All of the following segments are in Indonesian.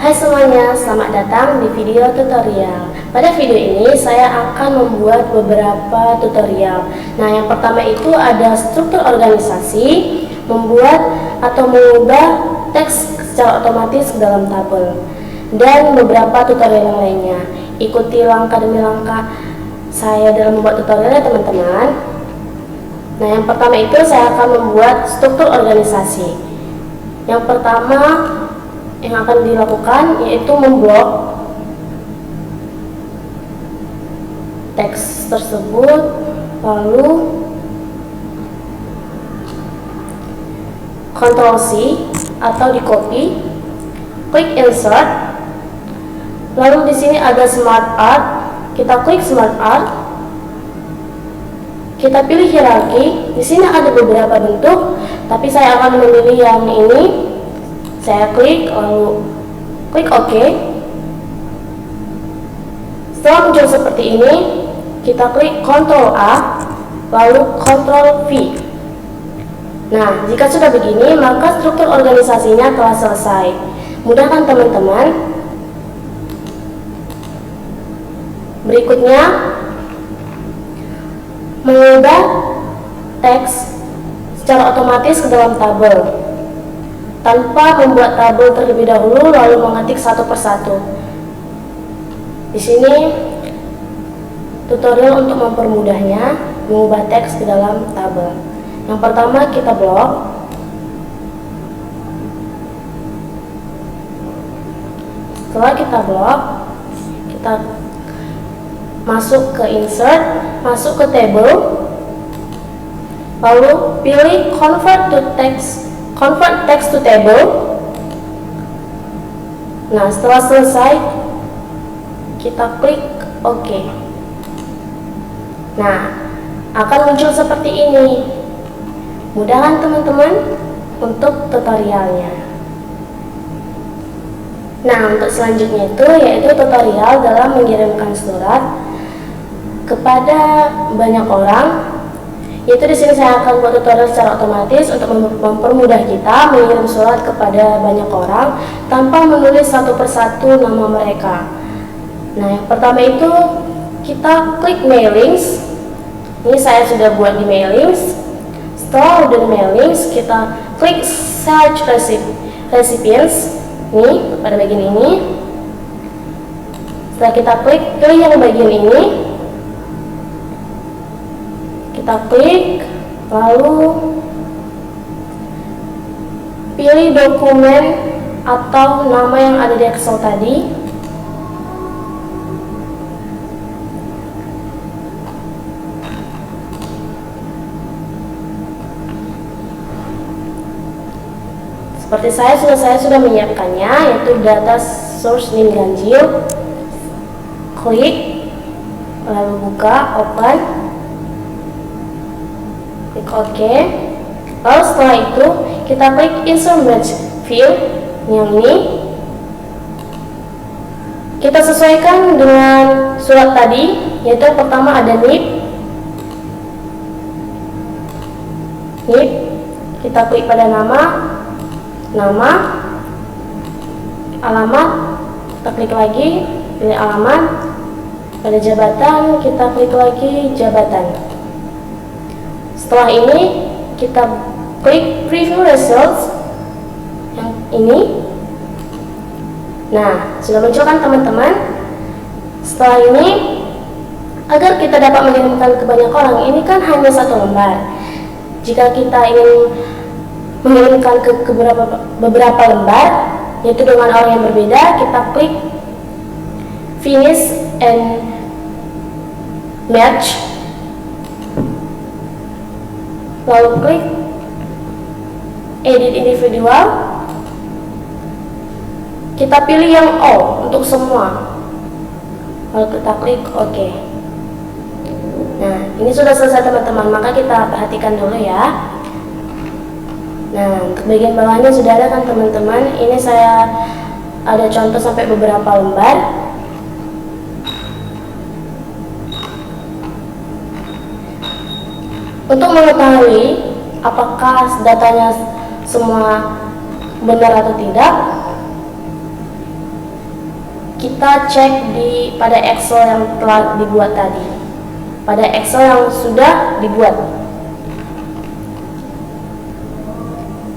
Hai semuanya, selamat datang di video tutorial. Pada video ini saya akan membuat beberapa tutorial. Nah, yang pertama itu ada struktur organisasi, membuat atau mengubah teks secara otomatis ke dalam tabel, dan beberapa tutorial yang lainnya. Ikuti langkah demi langkah saya dalam membuat tutorialnya, teman-teman. Nah, yang pertama itu saya akan membuat struktur organisasi. Yang pertama yang akan dilakukan yaitu memblok teks tersebut, lalu Ctrl C atau di copy, klik insert, lalu di sini ada smart art, kita klik smart art, kita pilih hierarki. Di sini ada beberapa bentuk, tapi saya akan memilih yang ini. Saya klik, lalu klik OK. Setelah muncul seperti ini, kita klik Ctrl A, lalu Ctrl V. Nah, jika sudah begini, maka struktur organisasinya telah selesai. Mudah kan, teman-teman? Berikutnya, mengubah teks secara otomatis ke dalam tabel tanpa membuat tabel terlebih dahulu lalu mengetik satu persatu. Di sini tutorial untuk mempermudahnya mengubah teks ke dalam tabel. Yang pertama kita blok. Setelah kita blok, kita masuk ke insert, masuk ke table, lalu pilih convert text to table. Nah, setelah selesai kita klik OK. Nah, akan muncul seperti ini. Mudah kan, teman-teman, untuk tutorialnya. Nah, untuk selanjutnya itu yaitu tutorial dalam mengirimkan surat kepada banyak orang. Yaitu di sini saya akan buat tutorial secara otomatis untuk mempermudah kita mengirim surat kepada banyak orang tanpa menulis satu persatu nama mereka. Nah, yang pertama itu kita klik mailings. Ini saya sudah buat di mailings. Setelah udah di mailings, kita klik search recipients. Ini pada bagian ini. Setelah kita klik, pilih yang bagian ini. Kita klik, lalu pilih dokumen atau nama yang ada di Excel tadi. Seperti saya sudah menyiapkannya, yaitu data source name ganjil. Klik, lalu buka, open. Klik OK. Lalu setelah itu kita klik insert match field yang ini. Kita sesuaikan dengan surat tadi, yaitu yang pertama ada NIP. Kita klik pada nama, alamat, kita klik lagi, pilih alamat. Pada jabatan kita klik lagi jabatan. Setelah ini kita klik preview results yang ini. Nah, sudah muncul kan, teman-teman? Setelah ini, agar kita dapat mengirimkan ke banyak orang, ini kan hanya satu lembar. Jika kita ingin mengirimkan ke beberapa lembar, yaitu dengan orang yang berbeda, kita klik finish and match, lalu klik edit individual. Kita pilih yang all untuk semua, lalu kita klik OK. Nah, ini sudah selesai, teman-teman, maka kita perhatikan dulu ya. Nah, untuk bagian bawahnya sudah ada kan, teman-teman? Ini saya ada contoh sampai beberapa lembar. Untuk mengetahui apakah datanya semua benar atau tidak, kita cek pada Excel yang telah dibuat tadi, pada Excel yang sudah dibuat.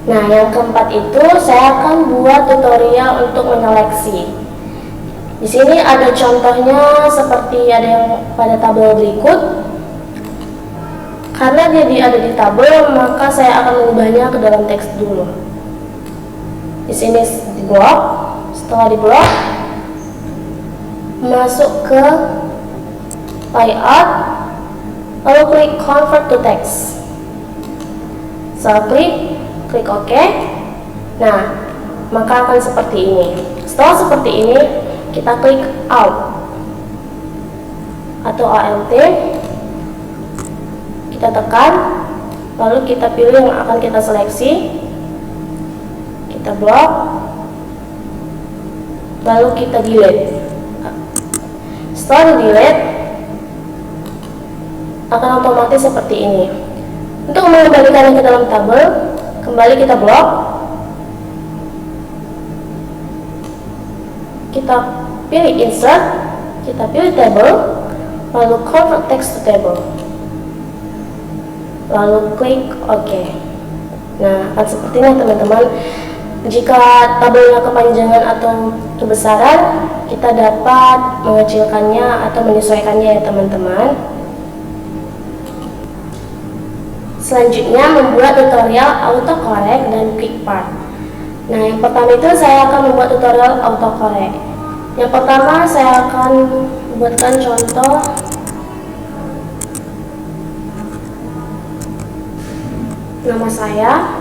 Nah, yang keempat itu saya akan buat tutorial untuk menyeleksi. Di sini ada contohnya seperti ada yang pada tabel berikut. Karena dia ada di tabel, maka saya akan mengubahnya ke dalam teks dulu. Di sini di blok, setelah di blok, masuk ke layout, lalu klik convert to text. Setelah klik OK. Nah, maka akan seperti ini. Setelah seperti ini, kita klik Alt atau Alt, kita tekan, lalu kita pilih yang akan kita seleksi, kita blok, lalu kita delete. Setelah delete, akan otomatis seperti ini. Untuk mengembalikannya ke dalam tabel, kembali kita blok, kita pilih insert, kita pilih table, lalu convert text to table, lalu klik OK. Nah, akan seperti ini teman-teman. Jika tabelnya kepanjangan atau kebesaran, kita dapat mengecilkannya atau menyesuaikannya ya teman-teman. Selanjutnya membuat tutorial autocorrect dan quick part. Nah, yang pertama itu saya akan membuat tutorial autocorrect. Yang pertama saya akan buatkan contoh nama saya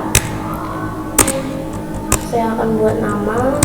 akan buat nama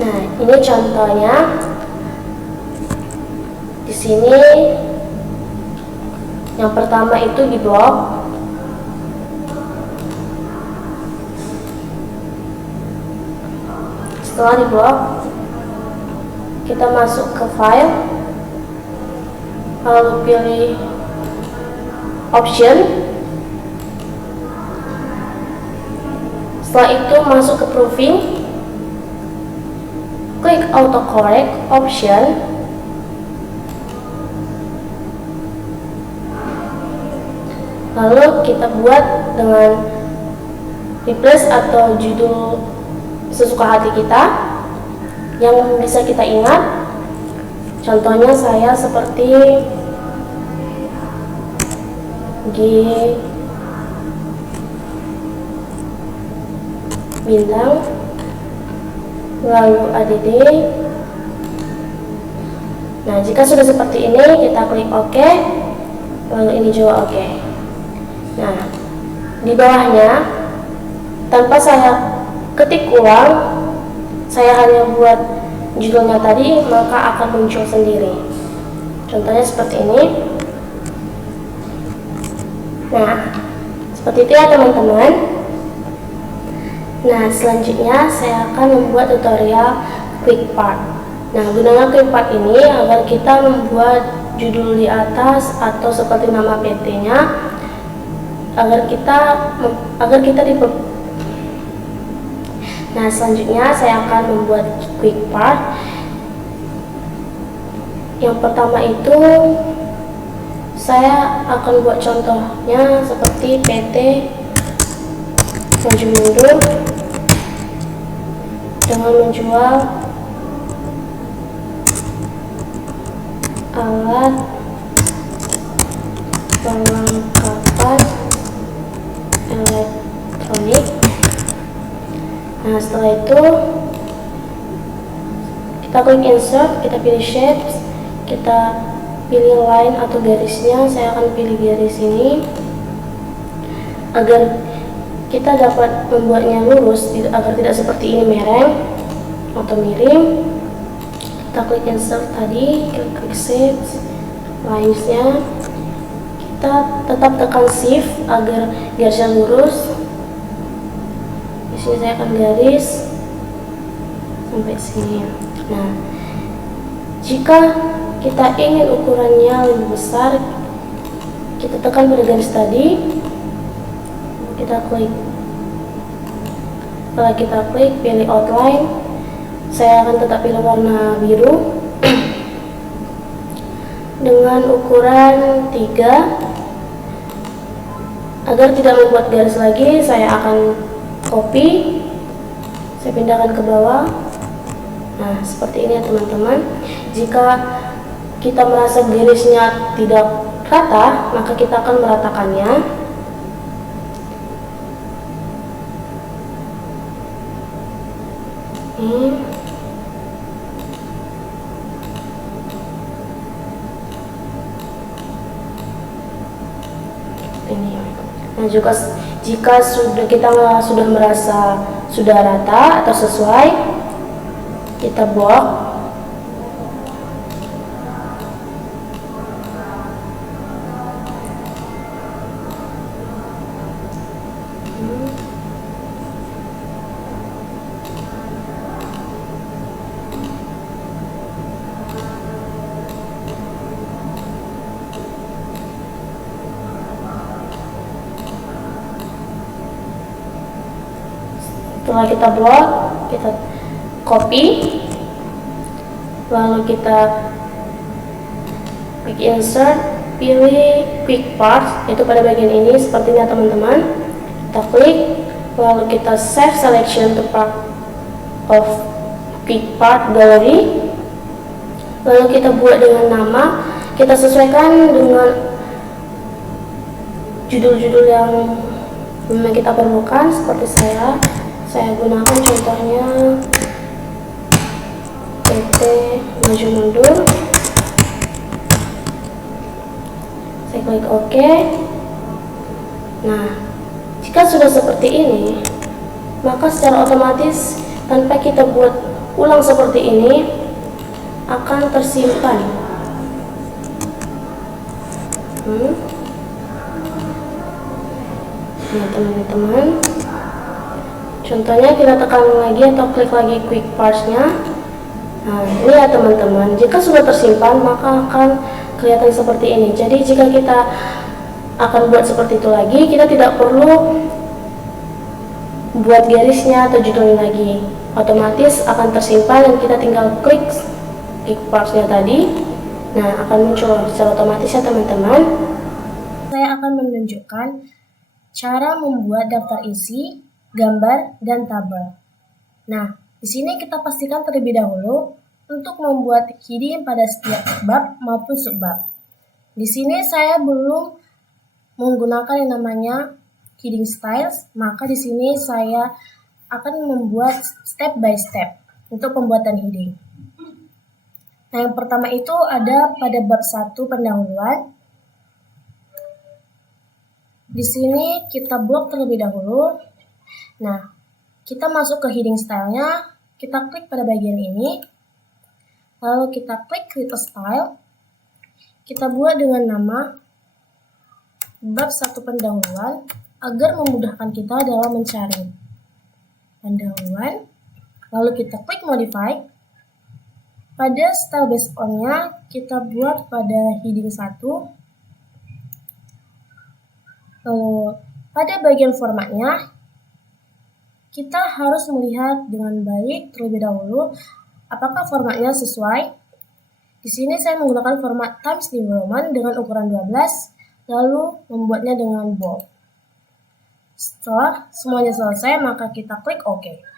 Nah, ini contohnya. Di sini yang pertama itu di blok. Setelah di blok, kita masuk ke file, lalu pilih option. Setelah itu masuk ke proofing, klik autocorrect option, lalu kita buat dengan replace atau judul sesuka hati kita yang bisa kita ingat. Contohnya saya seperti G bintang, lalu ADD. Nah, jika sudah seperti ini, kita klik OK, lalu ini juga OK. Nah, di bawahnya, tanpa saya ketik ulang, saya hanya buat judulnya tadi, maka akan muncul sendiri. Contohnya seperti ini. Nah, seperti itu ya teman-teman. Nah, selanjutnya saya akan membuat tutorial quick part. Nah, gunanya quick part ini agar kita membuat judul di atas atau seperti nama PT-nya agar kita Nah, selanjutnya saya akan membuat quick part. Yang pertama itu saya akan buat contohnya seperti PT maju mundur dengan menjual alat perlengkapan elektronik. Nah, setelah itu kita klik insert, kita pilih shapes, kita pilih line atau garisnya. Saya akan pilih garis ini agar kita dapat membuatnya lurus, agar tidak seperti ini mereng atau miring. Kita klik insert tadi, klik shapes, linesnya, kita tetap tekan shift agar garisnya lurus. Di sini saya akan garis sampai sini. Nah, jika kita ingin ukurannya lebih besar, kita tekan pada garis tadi, kita klik. Setelah kita klik, pilih outline. Saya akan tetap pilih warna biru dengan ukuran 3. Agar tidak membuat garis lagi, saya akan copy, saya pindahkan ke bawah. Nah, seperti ini ya teman-teman. Jika kita merasa garisnya tidak rata, maka kita akan meratakannya. Ini. Nah, juga jika kita sudah merasa sudah rata atau sesuai, kita blok. Setelah kita blok, kita copy, lalu kita klik insert, pilih quick part, itu pada bagian ini sepertinya teman-teman. Kita klik, lalu kita save selection to part of quick part gallery, lalu kita buat dengan nama, kita sesuaikan dengan judul-judul yang memang kita perlukan. Seperti saya gunakan contohnya PT maju mundur. Saya klik OK. Nah, jika sudah seperti ini, maka secara otomatis tanpa kita buat ulang seperti ini akan tersimpan. Nah, teman-teman, contohnya kita tekan lagi atau klik lagi quick parts-nya. Nah, ini ya teman-teman, jika sudah tersimpan maka akan kelihatan seperti ini. Jadi jika kita akan buat seperti itu lagi, kita tidak perlu buat garisnya atau judulnya lagi, otomatis akan tersimpan dan kita tinggal klik parts-nya tadi. Nah, akan muncul secara otomatis ya teman-teman. Saya akan menunjukkan cara membuat daftar isi, gambar, dan tabel. Nah, di sini kita pastikan terlebih dahulu untuk membuat heading pada setiap bab maupun subbab. Di sini saya belum menggunakan yang namanya heading styles, maka di sini saya akan membuat step by step untuk pembuatan heading. Nah, yang pertama itu ada pada bab 1 pendahuluan. Di sini kita blok terlebih dahulu. Nah, kita masuk ke heading style-nya, kita klik pada bagian ini, lalu kita klik create style, kita buat dengan nama bab 1 pendahuluan agar memudahkan kita dalam mencari. pendahuluan, lalu kita klik modify. Pada style based on-nya kita buat pada heading 1. Lalu pada bagian formatnya kita harus melihat dengan baik terlebih dahulu apakah formatnya sesuai. Di sini saya menggunakan format Times New Roman dengan ukuran 12, lalu membuatnya dengan bold. Setelah semuanya selesai, maka kita klik OK.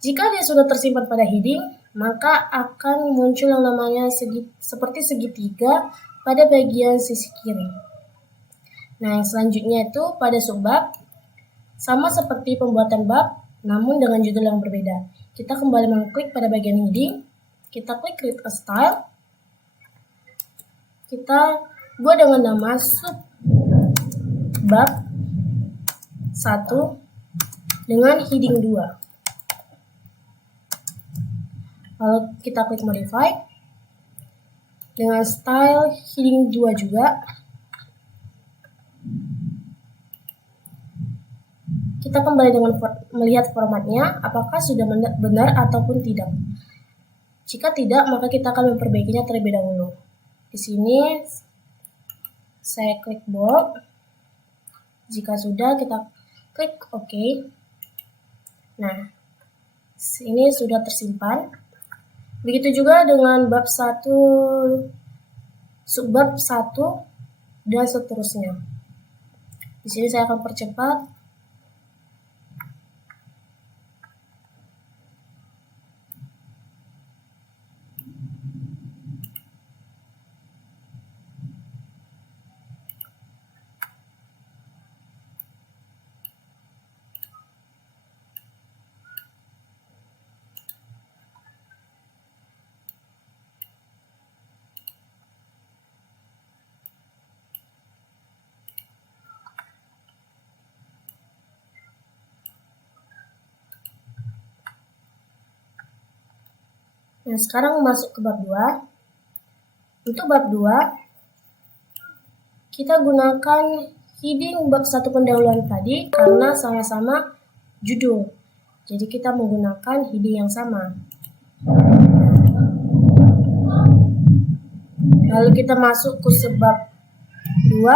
Jika dia sudah tersimpan pada heading, maka akan muncul yang namanya seperti segitiga pada bagian sisi kiri. Nah, yang selanjutnya itu pada subbab, sama seperti pembuatan bab, namun dengan judul yang berbeda. Kita kembali mengklik pada bagian heading, kita klik create a style, kita buat dengan nama subbab 1 dengan heading 2. Lalu kita klik modify dengan style heading 2 juga. Kita kembali dengan melihat formatnya, apakah sudah benar ataupun tidak. Jika tidak, maka kita akan memperbaikinya terlebih dahulu. Di sini saya klik bold. Jika sudah, kita klik OK. Nah, ini sudah tersimpan. Begitu juga dengan bab 1, subbab 1 dan seterusnya. Di sini saya akan percepat. Nah, sekarang masuk ke bab 2. Untuk bab 2, kita gunakan heading bab 1 pendahuluan tadi karena sama-sama judul. Jadi kita menggunakan heading yang sama. Lalu kita masuk ke subbab 2.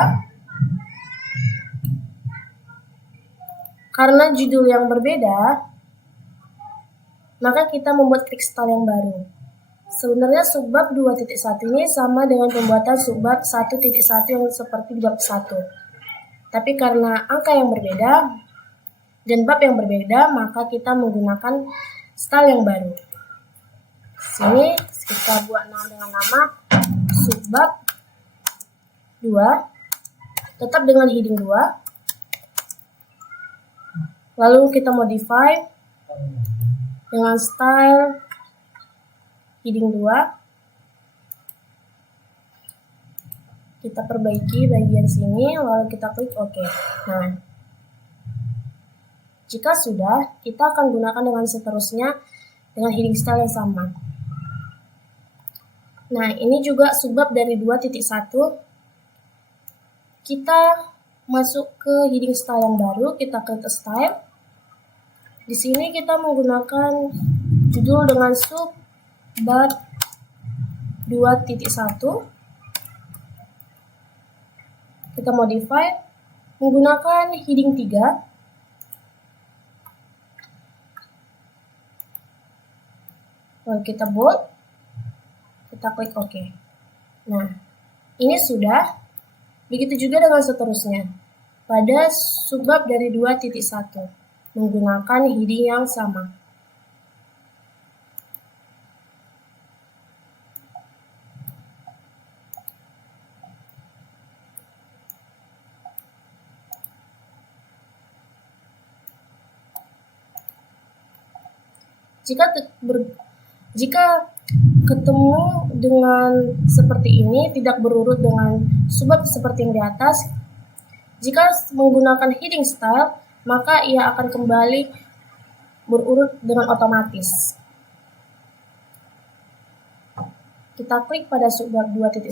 Karena judul yang berbeda, maka kita membuat kristal yang baru. Sebenarnya subbab 2.1 ini sama dengan pembuatan subbab 1.1 yang seperti bab 1. Tapi karena angka yang berbeda dan bab yang berbeda, maka kita menggunakan style yang baru. Sini kita buat dengan nama subbab 2, tetap dengan heading 2. Lalu kita modify dengan style heading 2. Kita perbaiki bagian sini, lalu kita klik OK. Nah, jika sudah, kita akan gunakan dengan seterusnya dengan heading style yang sama. Nah, ini juga subbab dari 2.1. Kita masuk ke heading style yang baru, kita klik style. Di sini kita menggunakan judul dengan subbab 2.1. Kita modify menggunakan heading 3. Lalu kita bold, kita klik OK. Nah, ini sudah. Begitu juga dengan seterusnya. Pada subbab dari 2.1. Menggunakan heading yang sama. Jika ketemu dengan seperti ini, tidak berurut dengan subbab seperti yang di atas, jika menggunakan heading style, maka ia akan kembali berurut dengan otomatis. Kita klik pada subbab 2.1.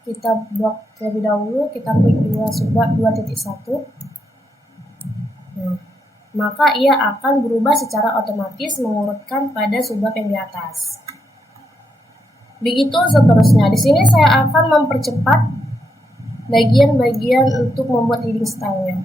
kita blok terlebih dahulu, kita klik subbab 2.1. Nah, maka ia akan berubah secara otomatis mengurutkan pada subbab yang di atas. Begitu seterusnya. Di sini saya akan mempercepat bagian-bagian untuk membuat heading style-nya.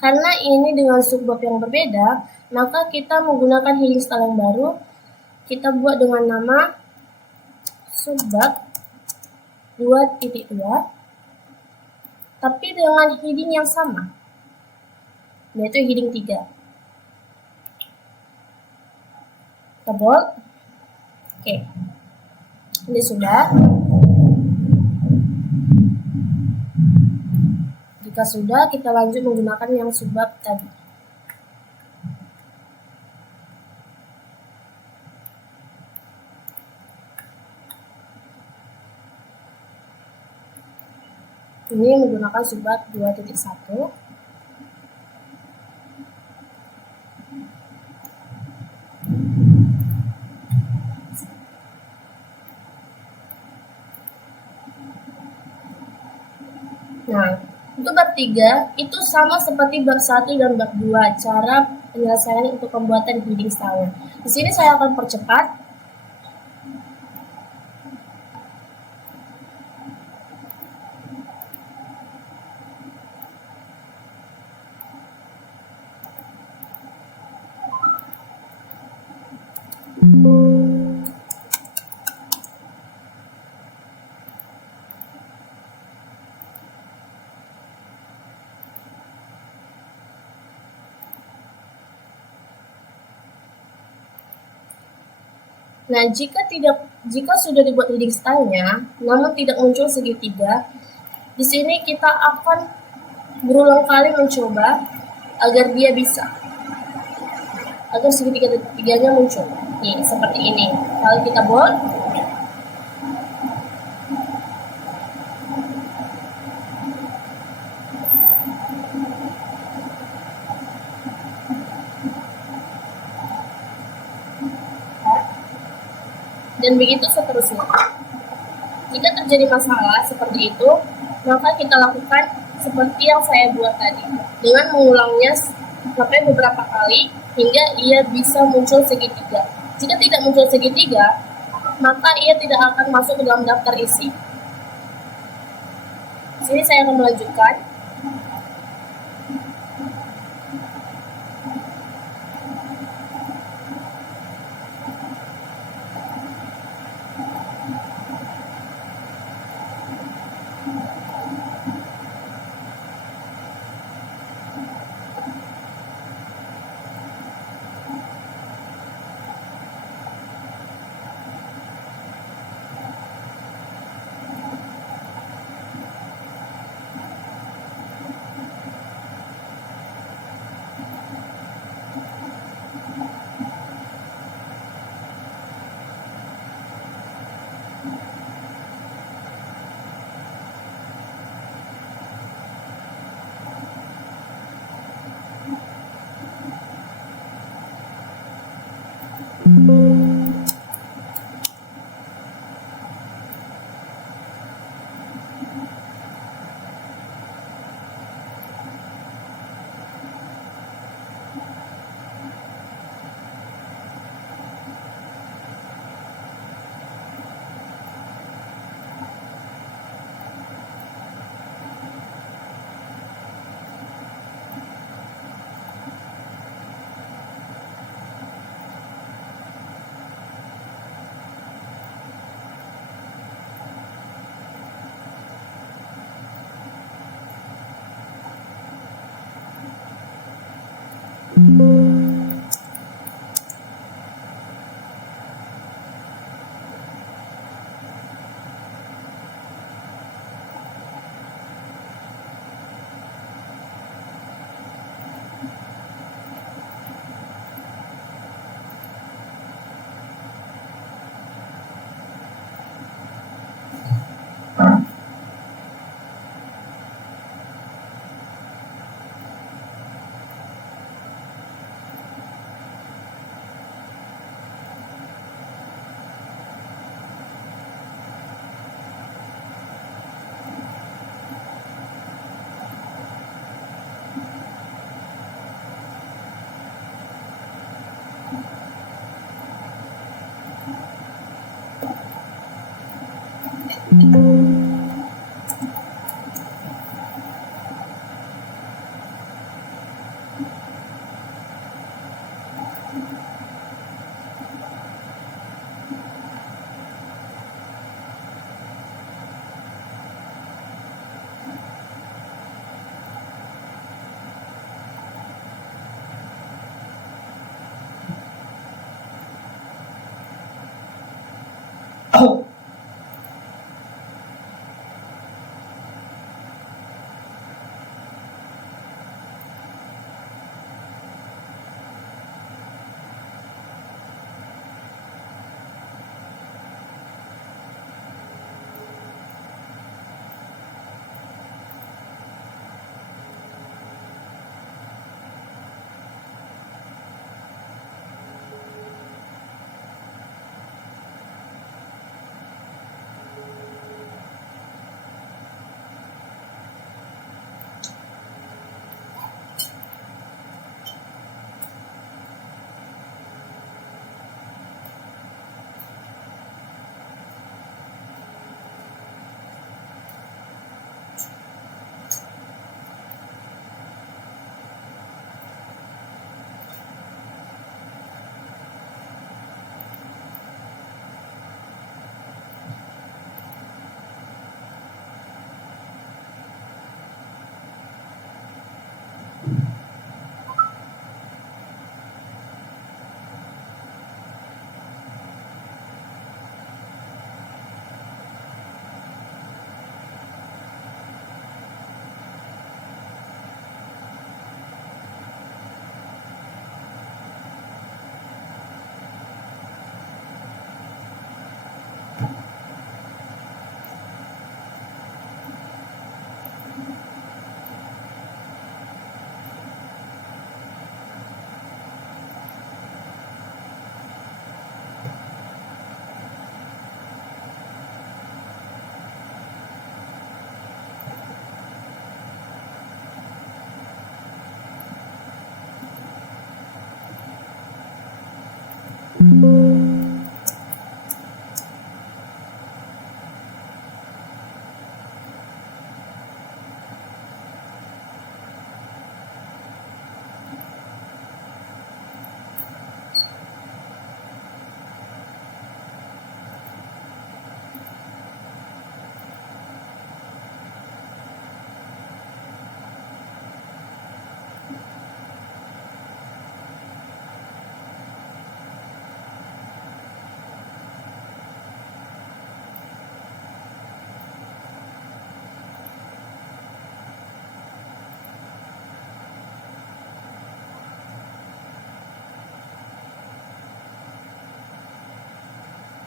Karena ini dengan subbab yang berbeda, maka kita menggunakan heading style yang baru. Kita buat dengan nama subbab 2.2, tapi dengan heading yang sama, yaitu heading 3. Kita bold. Oke. Ini sudah. Jika sudah, kita lanjut menggunakan yang subbab tadi. Ini menggunakan subbab 2.1. Nah, untuk bab 3 itu sama seperti bab 1 dan bab 2, cara penyelesaian untuk pembuatan heading style. Di sini saya akan percepat. Nah, jika sudah dibuat heading style-nya, namun tidak muncul segitiga, di sini kita akan berulang kali mencoba agar dia bisa, agar segitiga-tiganya muncul. Nih, seperti ini. Kalau kita bold, dan begitu seterusnya. Jika terjadi masalah seperti itu, maka kita lakukan seperti yang saya buat tadi, dengan mengulangnya sampai beberapa kali hingga ia bisa muncul segitiga. Jika tidak muncul segitiga, maka ia tidak akan masuk ke dalam daftar isi. Di sini saya akan melanjutkan.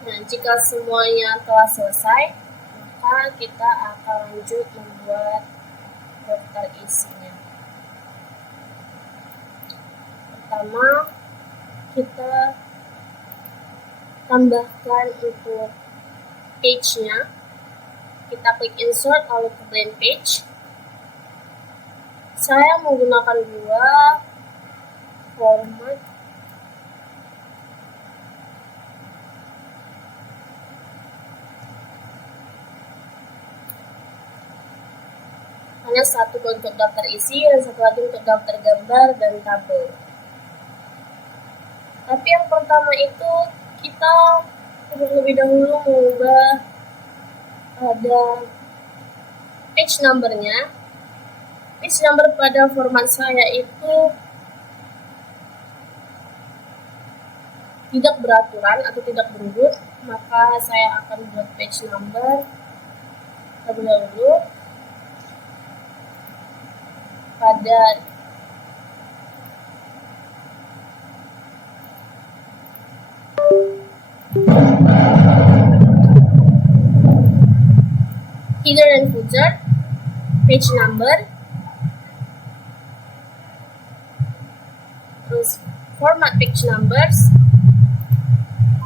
Nah, jika semuanya telah selesai, maka kita akan lanjut membuat daftar isinya. Pertama, kita tambahkan untuk page-nya. Kita klik insert lalu ke blank page. Saya menggunakan dua format. Hanya satu untuk daftar isi dan satu lagi untuk daftar gambar dan tabel. Tapi yang pertama itu kita terlebih dahulu mengubah ada page number-nya. Page number pada format saya itu tidak beraturan atau tidak berurut, maka saya akan buat page number terlebih dahulu pada header and footer, page number, terus format page numbers.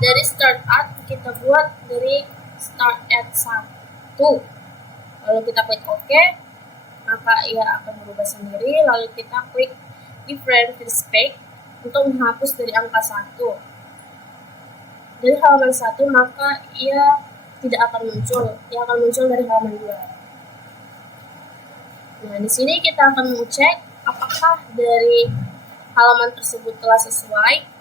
Dari start at kita buat dari start at 1, lalu kita klik OK, maka ia akan berubah sendiri. Lalu kita klik different first page untuk menghapus dari angka 1. Dari halaman 1 maka ia tidak akan muncul, ia akan muncul dari halaman 2. Nah, di sini kita akan mengecek apakah dari halaman tersebut telah sesuai.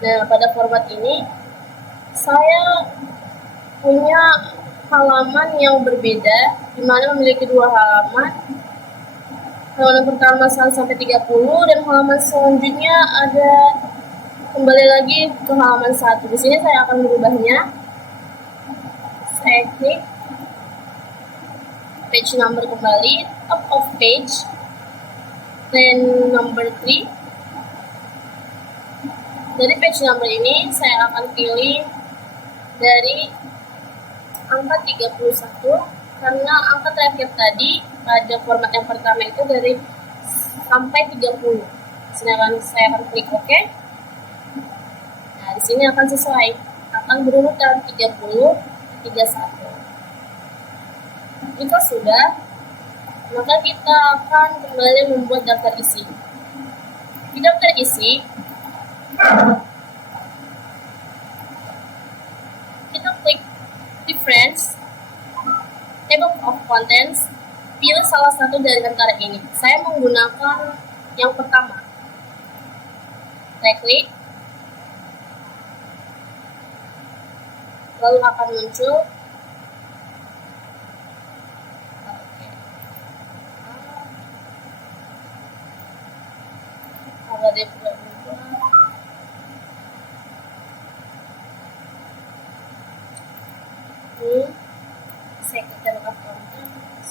Nah, pada format ini saya punya halaman yang berbeda, di mana memiliki dua halaman. Halaman pertama 1 sampai 30 dan halaman selanjutnya ada kembali lagi ke halaman 1. Di sini saya akan merubahnya. Saya klik page number kembali, top of page, then number 3. Dari page number ini saya akan pilih dari angka 31 karena angka terakhir tadi pada format yang pertama itu dari sampai 30. Saya akan klik OK. Nah, di sini akan sesuai, akan berurutan 30, 31. Jika sudah, maka kita akan kembali membuat daftar isi. Di daftar isi kita klik difference, table of contents, pilih salah satu dari antara ini. Saya menggunakan yang pertama. Saya klik, lalu akan muncul dari ini saya kita lengkap konteks.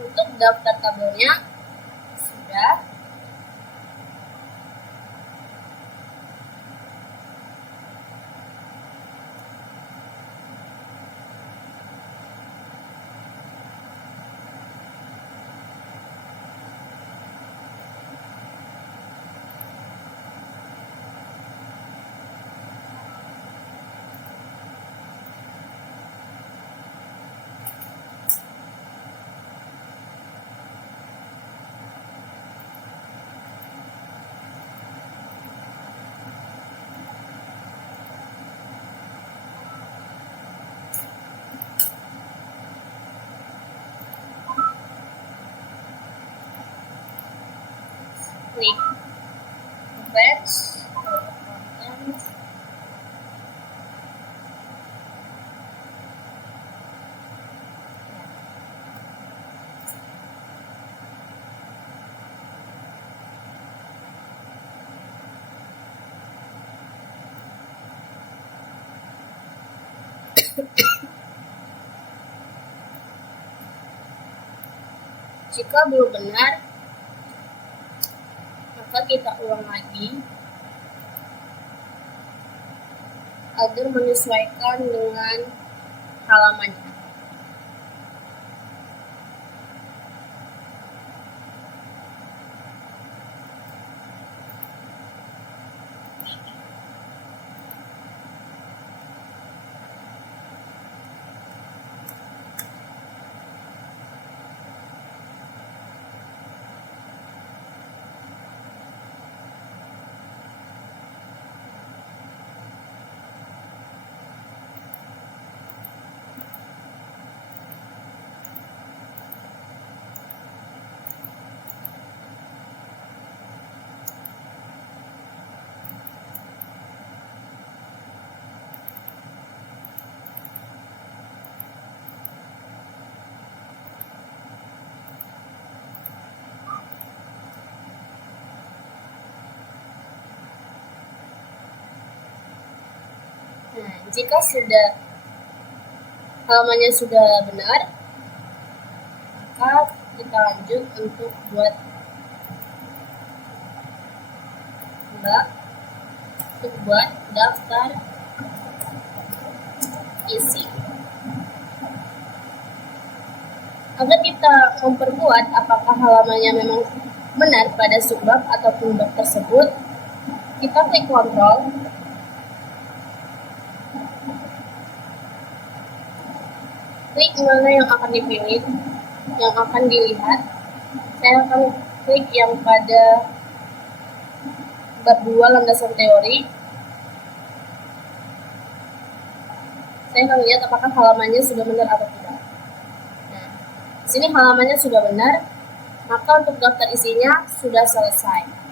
Untuk daftar tabelnya sudah. Klik batch content. Jika belum benar, maka kita ulang lagi agar menyesuaikan dengan halamannya. Nah, jika halamannya sudah benar, maka kita lanjut untuk buat daftar isi. Agar kita memperkuat apakah halamannya memang benar pada subbab ataupun bab tersebut, kita klik kontrol. Klik mana yang akan dipilih, yang akan dilihat. Saya akan klik yang pada bab 2 landasan teori. Saya akan lihat apakah halamannya sudah benar atau tidak. Nah, di sini halamannya sudah benar, maka untuk daftar isinya sudah selesai.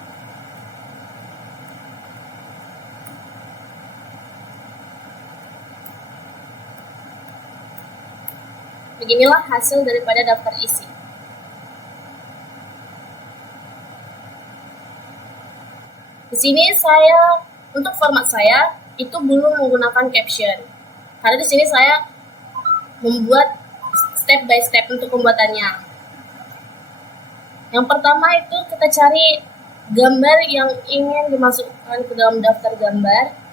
Beginilah hasil daripada daftar isi. Di sini untuk format saya itu belum menggunakan caption, karena di sini saya membuat step by step untuk pembuatannya. Yang pertama itu kita cari gambar yang ingin dimasukkan ke dalam daftar gambar.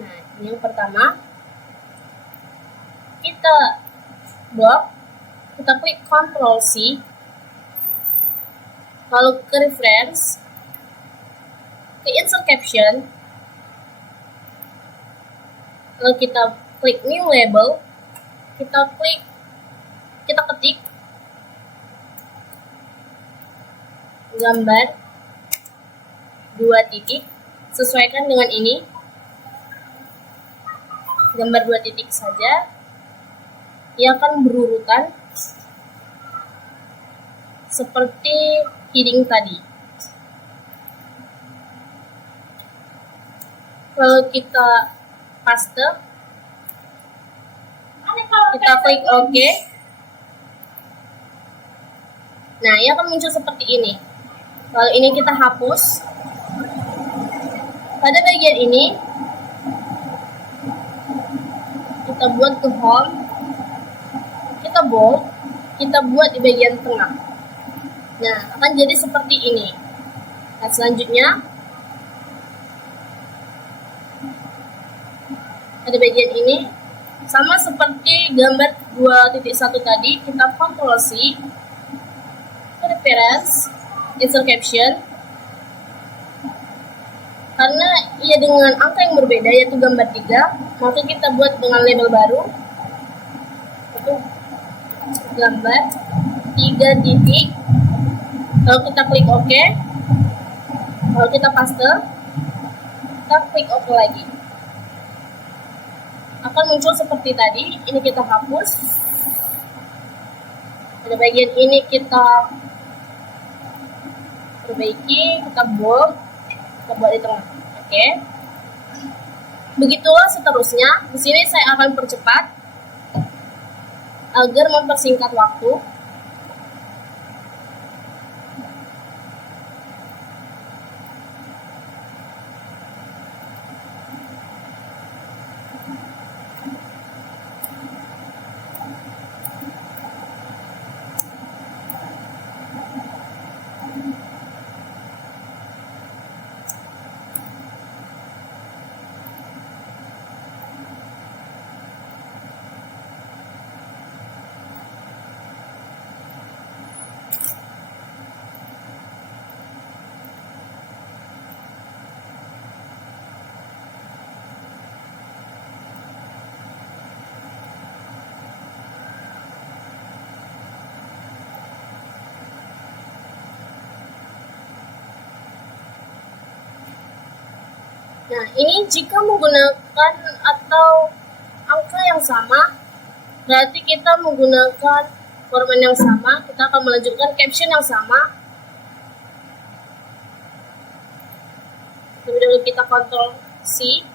Nah, yang pertama kita klik Ctrl C, lalu ke reference, ke insert caption, lalu kita klik new label, kita ketik gambar 2 titik sesuaikan dengan ini, gambar 2 titik saja. Ia akan berurutan seperti heading tadi. Lalu kita paste, kita klik OK. Nah, ia akan muncul seperti ini. Lalu ini kita hapus. Pada bagian ini kita buat ke home, kita bold, kita buat di bagian tengah. Nah, akan jadi seperti ini. Nah, selanjutnya pada bagian ini sama seperti gambar 2.1 tadi, kita Ctrl C, Reference, Insert Caption. Karena ia dengan angka yang berbeda, yaitu gambar 3, maka kita buat dengan label baru, itu gambar 3 titik. Lalu kita klik OK, lalu kita paste, kita klik OK lagi. Akan muncul seperti tadi. Ini kita hapus. Pada bagian ini kita perbaiki, kita bold, kita buat di tengah. Oke. Begitulah seterusnya. Di sini saya akan percepat agar mempersingkat waktu. Nah, ini jika menggunakan atau angka yang sama, berarti kita menggunakan format yang sama, kita akan melanjutkan caption yang sama. Terlebih dahulu kita Ctrl C,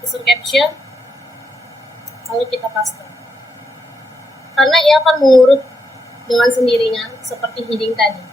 insert caption, lalu kita paste. Karena ia akan mengurut dengan sendirinya seperti heading tadi.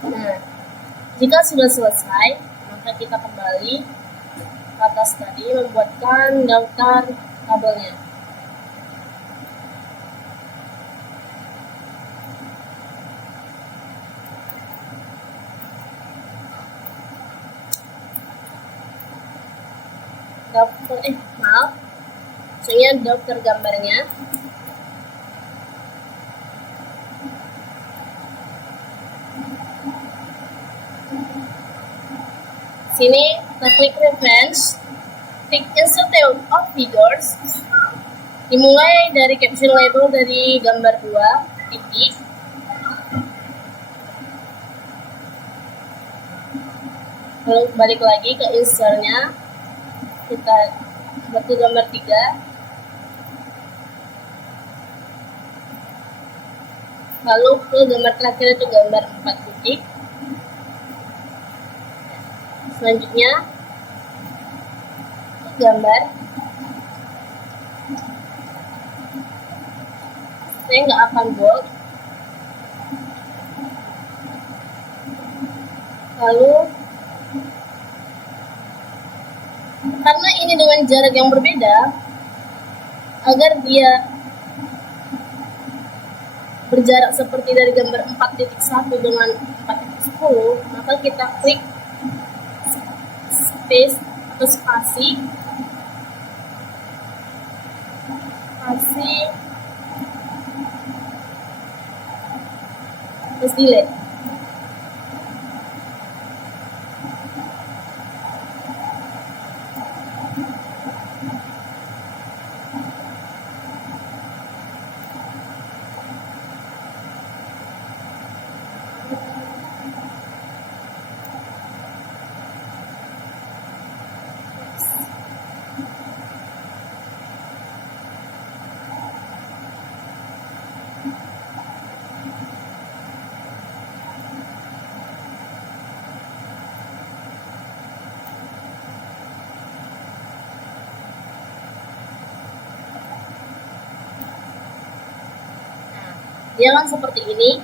Nah, jika sudah selesai, maka kita kembali ke atas tadi membuatkan daftar tabelnya. Maksudnya daftar gambarnya. Sini kita klik reference, klik insert of figures, dimulai dari caption label dari gambar 2 titik, lalu balik lagi ke insertnya, kita batu gambar 3, lalu ke gambar terakhir itu gambar 4 titik. Selanjutnya gambar, saya nggak akan bold, lalu karena ini dengan jarak yang berbeda, agar dia berjarak seperti dari gambar 4.1 dengan 4.10, maka kita klik space atau spasi terus delete. Dia kan seperti ini.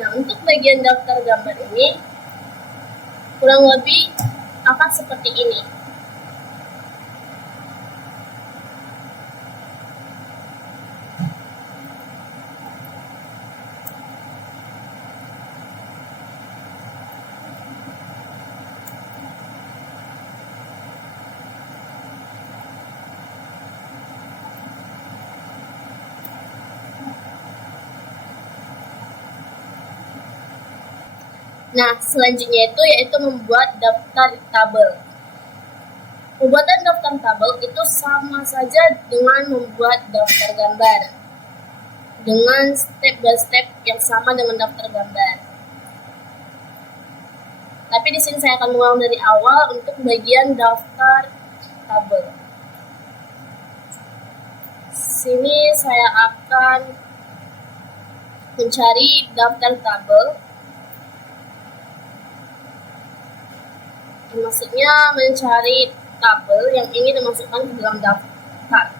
Nah, untuk bagian daftar gambar ini kurang lebih akan seperti ini. Nah, selanjutnya yaitu membuat daftar tabel. Pembuatan daftar tabel itu sama saja dengan membuat daftar gambar, dengan step by step yang sama dengan daftar gambar. Tapi di sini saya akan mengulang dari awal untuk bagian daftar tabel. Sini saya akan mencari daftar tabel. Maksudnya mencari tabel yang ingin dimasukkan ke dalam daftar.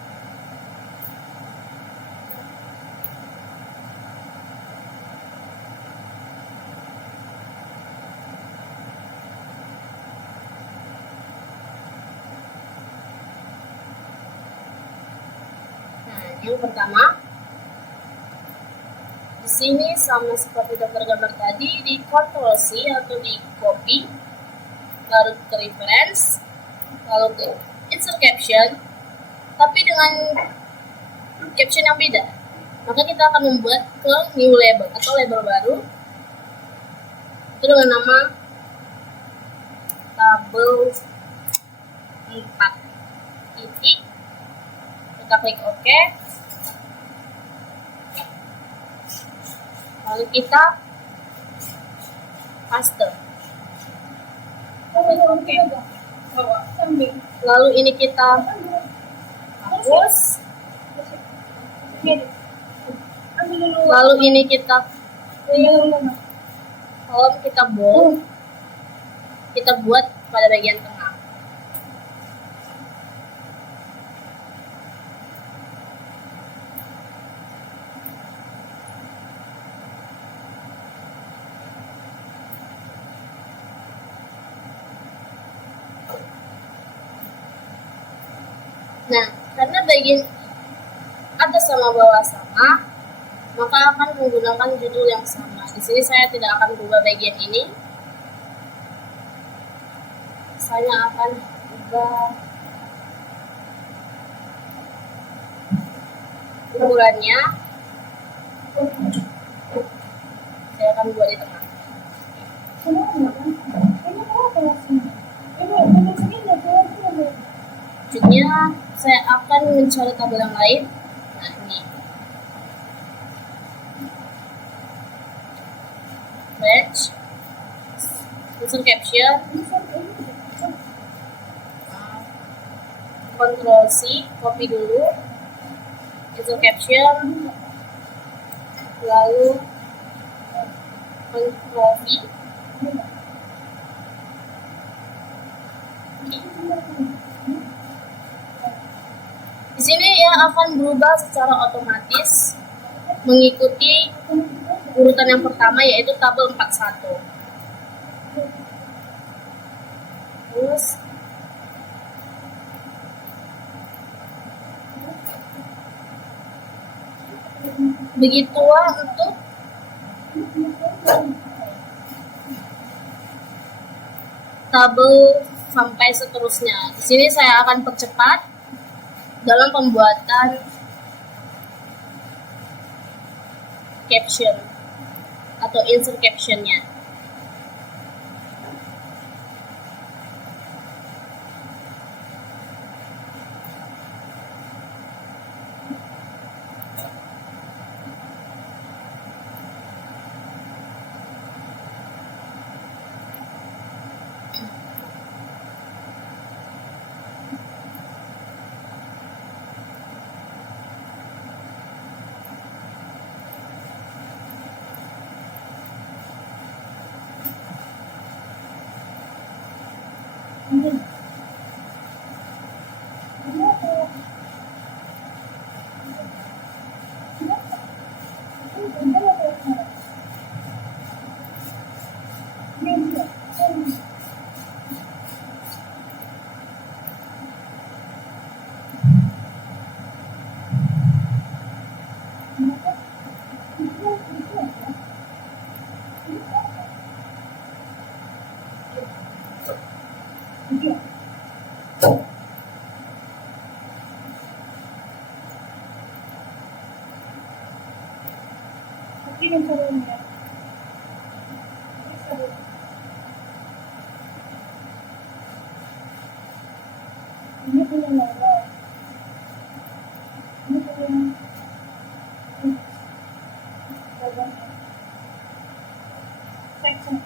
Yang pertama, di sini sama seperti gambar tadi, di Ctrl C atau di copy, lalu ke reference, lalu ke insert caption, tapi dengan caption yang beda. Maka kita akan membuat ke new label atau label baru, itu dengan nama tabel 4 titik. Kita klik OK, lalu kita paste. Oke. Lalu ini kita hapus. Lalu ini kita kalau kita bold, kita buat pada bagian tengah. Nah, karena bagian atas sama bawah sama, maka akan menggunakan judul yang sama. Di sini saya tidak akan berubah bagian ini. Saya akan ubah ukurannya. Saya akan buat di tengah. Selanjutnya saya akan mencari tabel yang lain. Nah, ini batch, insert caption, Ctrl C, copy dulu, insert caption, lalu Ctrl V. Di sini ya akan berubah secara otomatis mengikuti urutan yang pertama, yaitu tabel 41. Terus begitulah untuk tabel sampai seterusnya. Di sini saya akan percepat dalam pembuatan caption atau insert captionnya. Ini punya level. Ini punya section.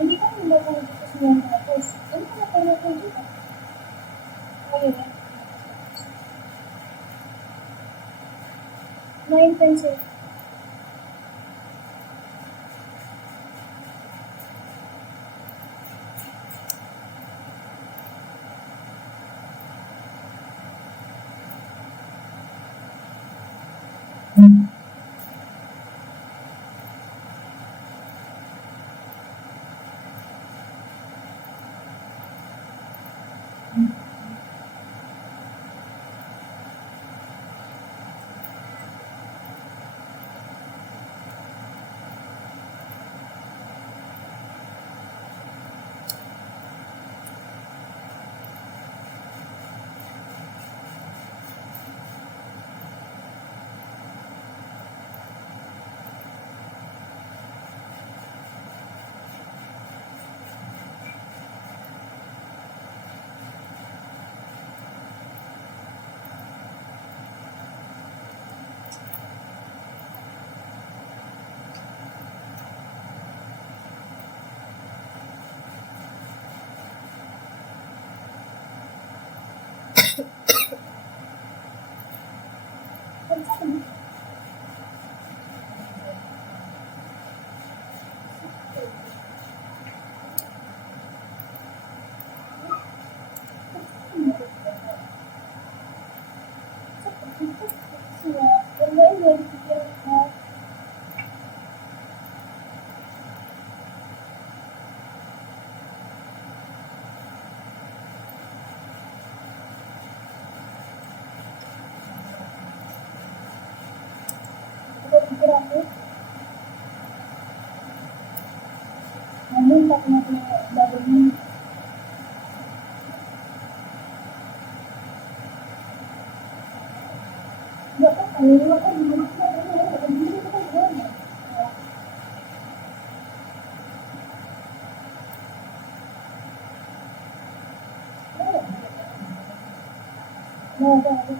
Ini kan 900, ini kenapa 50 juta? Oh iya, main pensil. Pikir aku, namun tak pernah badannya. Enggak apa, kalau kan di rumah kita ada begini kita gimana? Nah, ada.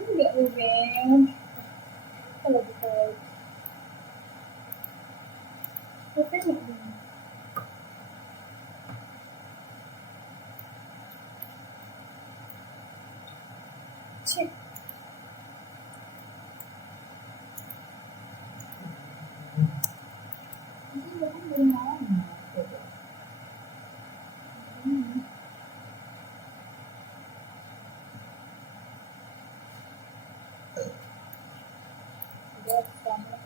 Enggak, Ruben. Kalau kita Ruben enggak. Cek. Ini kan dari malam. Udah sama.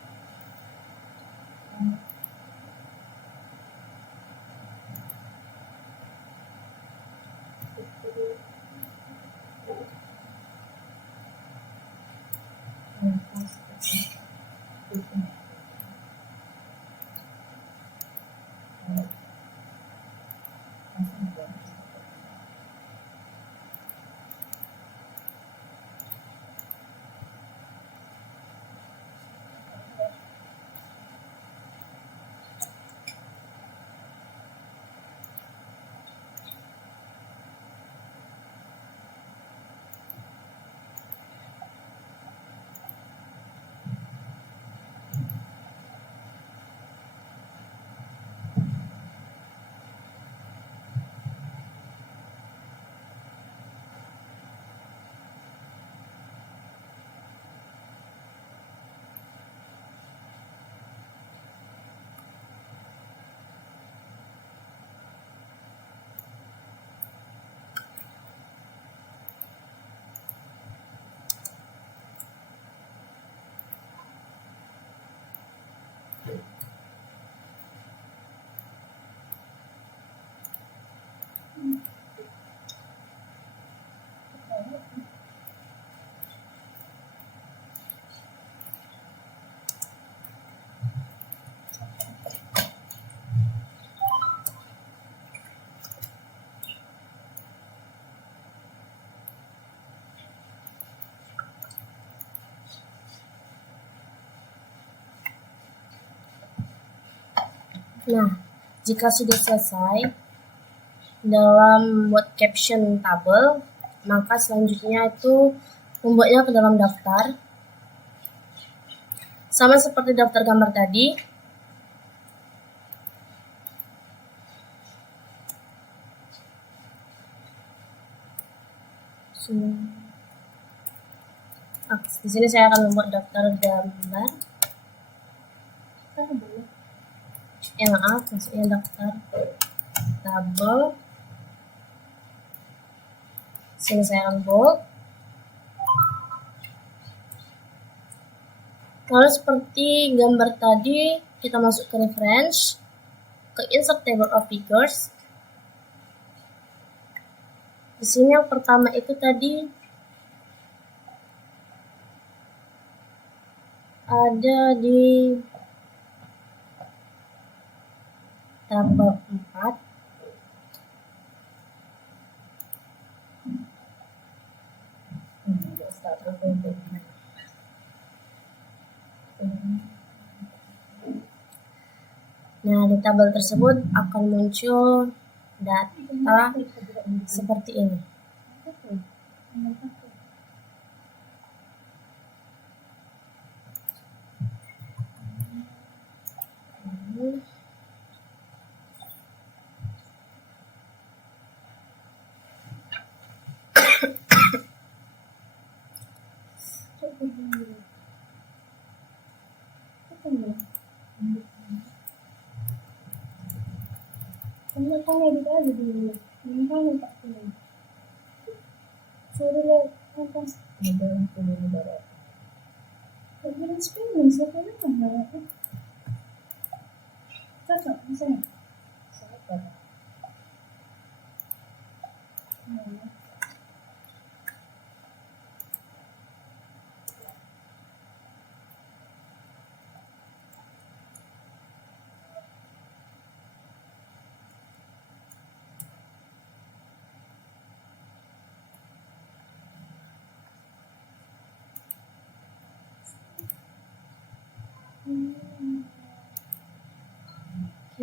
Nah, jika sudah selesai dalam membuat caption tabel, maka selanjutnya itu membuatnya ke dalam daftar. Sama seperti daftar gambar tadi. Di sini saya akan membuat daftar gambar. Maaf, maksudnya daftar tabel. Sini saya akan bold. Lalu seperti gambar tadi, kita masuk ke reference, ke insert table of figures. Di sini yang pertama itu tadi ada di tabel 4. Nah, di tabel tersebut akan muncul data seperti ini.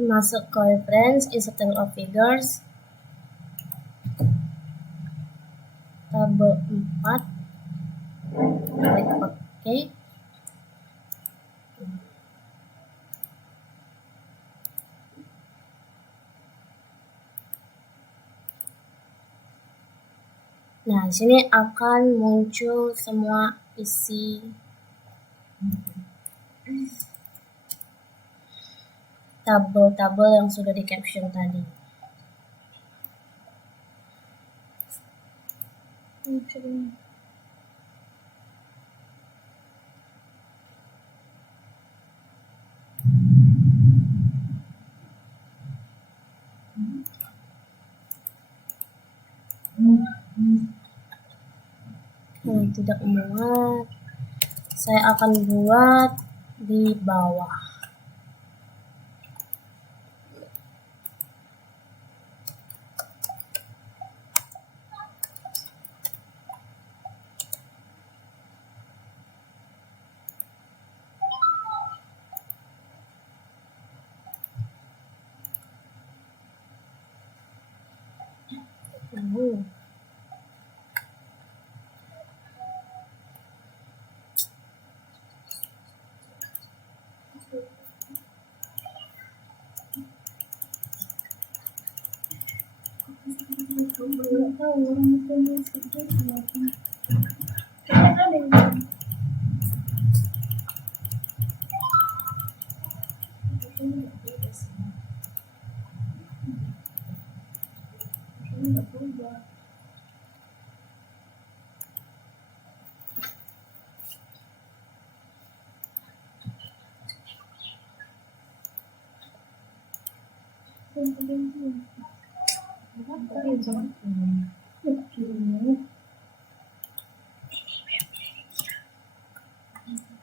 Masuk ke reference, insert table of figures, tabel 4, klik OK. Nah, di sini akan muncul semua isi tabel-tabel yang sudah di caption tadi. Tidak muat, saya akan buat di bawah.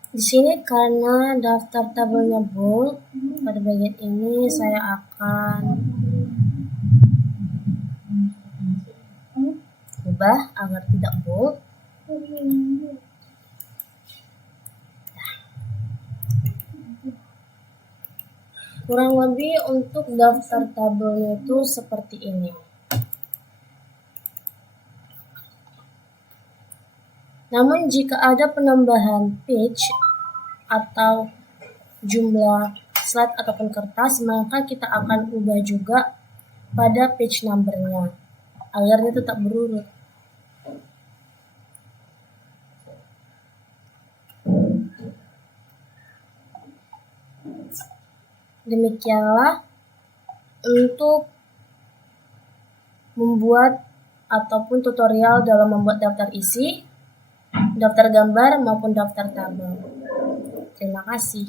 Di sini karena daftar tabelnya bold, pada bagian ini saya akan ubah agar tidak bold. Kurang lebih untuk daftar tabelnya itu seperti ini. Namun jika ada penambahan page atau jumlah slide ataupun kertas, maka kita akan ubah juga pada page number-nya agar dia tetap berurut. Demikianlah untuk membuat ataupun tutorial dalam membuat daftar isi, daftar gambar maupun daftar tabel. Terima kasih.